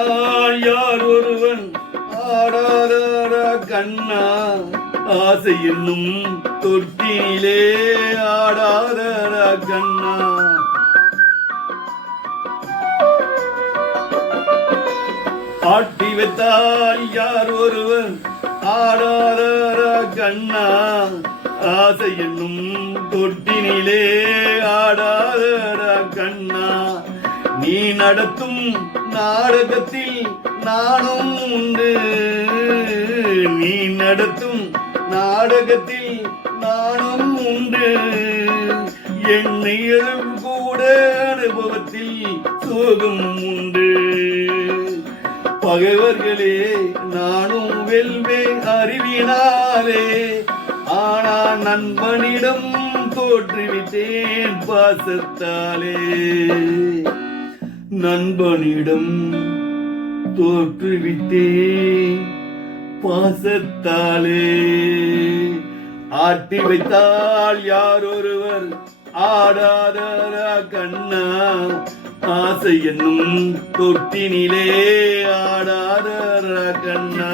வைத்தால் யார் ஒருவன் ஆடாத கண்ணா ஆசை என்னும் தொட்டிலே ஆடாத கண்ணா ஆட்டி வைத்தால் யார் ஒருவன் ஆடாத கண்ணா ஆசை என்னும் தொட்டினிலே ஆடாத கண்ணா நீ நடத்தும் நாடகத்தில் நானும் உண்டு நீ நடத்தும் நாடகத்தில் நானும் உண்டு எண்ணியலும் கூட அனுபவத்தில் சோகம் உண்டு பகைவர்களே நானும் வெல்வேன் அறிவினாலே ஆனா நண்பனிடம் தோற்றுவிட்டேன் பாசத்தாலே நண்பனிடம் தோற்றுவிட்டேன் பாசத்தாலே ஆட்டி வைத்தால் யார் ஒருவர் ஆடாத கண்ணா ஆசை என்னும் தொட்டினிலே ஆடாத கண்ணா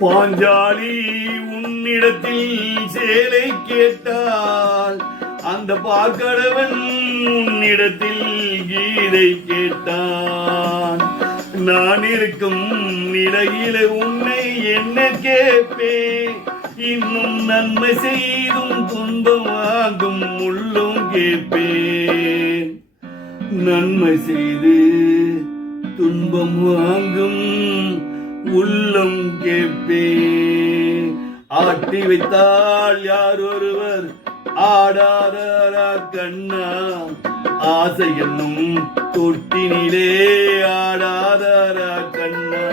பாஞ்சாலி உன்னிடத்தில் சேலை கேட்டால் அந்த பார்க்கடவன் உன்னிடத்தில் கீதை கேட்டான் நான் இருக்கும் நிலையில உன்னை என்ன கேட்பேன் இன்னும் நன்மை செய்தும் துன்பம் வாங்கும் உள்ளும் கேட்பேன் நன்மை செய்து துன்பம் வாங்கும் உள்ளம் கேட்பே ஆட்டி வைத்தால் யார் ஒருவர் ஆடாத கண்ணா ஆசை என்னும் தொட்டினிலே ஆடாத கண்ணா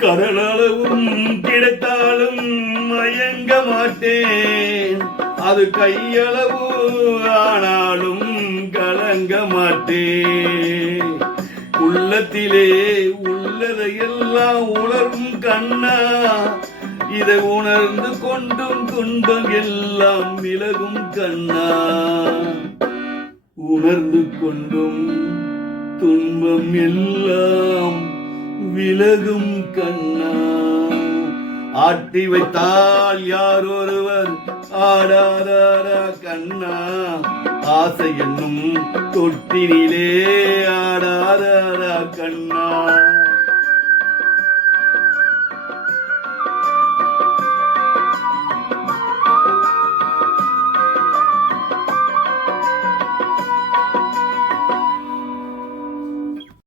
கடலளவும் கிடைத்தாலும் மயங்க மாட்டேன் அது கையளவு ஆனாலும் கலங்க மாட்டேன் உள்ளத்திலே உள்ளதையெல்லாம் உணரும் கண்ணா இதை உணர்ந்து கொண்டும் துன்பம் எல்லாம் விலகும் கண்ணா உணர்ந்து கொண்டும் துன்பம் எல்லாம் விலகும் கண்ணா ஆட்டி வைத்தால் யார் ஒருவர் ஆடாத கண்ணா ஆசை என்னும் தொட்டினிலே ஆடாத கண்ணா